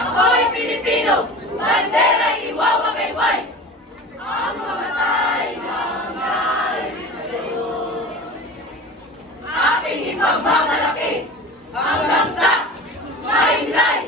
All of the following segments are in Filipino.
Ako'y Pilipino, bandera'y iwawagayway. Ang mamatay ng dahil sa'yo. Ating ipagmamalaki hanggang sa mahinlay.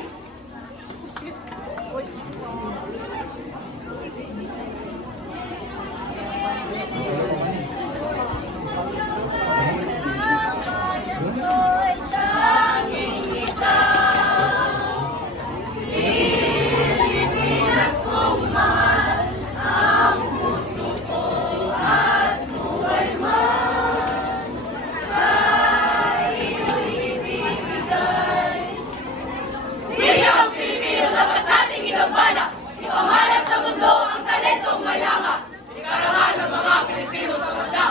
Ipamalas sa mundo ang talentong mayanga. Ikarangal ng mga Pilipino sa banda.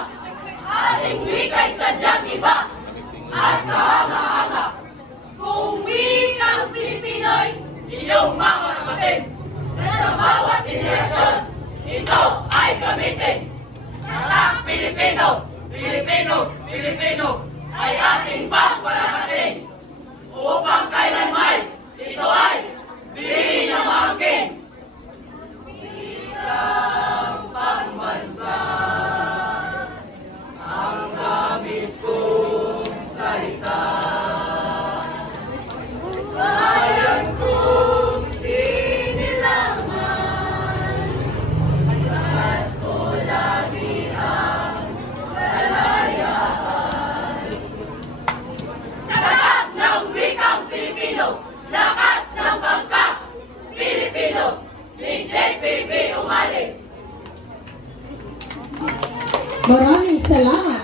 Ating wika'y sadyang iba at kahanga-hanga. Kung wikang Pilipino'y iyong mamaramatin, na sa bawat henerasyon, ito ay gamitin. Sa Pilipino, Pilipino, Pilipino ay ating pagpalakasin. Upang kailanman ito ay di na maangkin. Wikang pambansa ang gamit kong salita. Bayan kong sinilangan, at ko lagi ang kalayaan. Tatak ng wikang Filipino, lakas ng pagka-Pilipino, ni JPP Umali. Maraming salamat.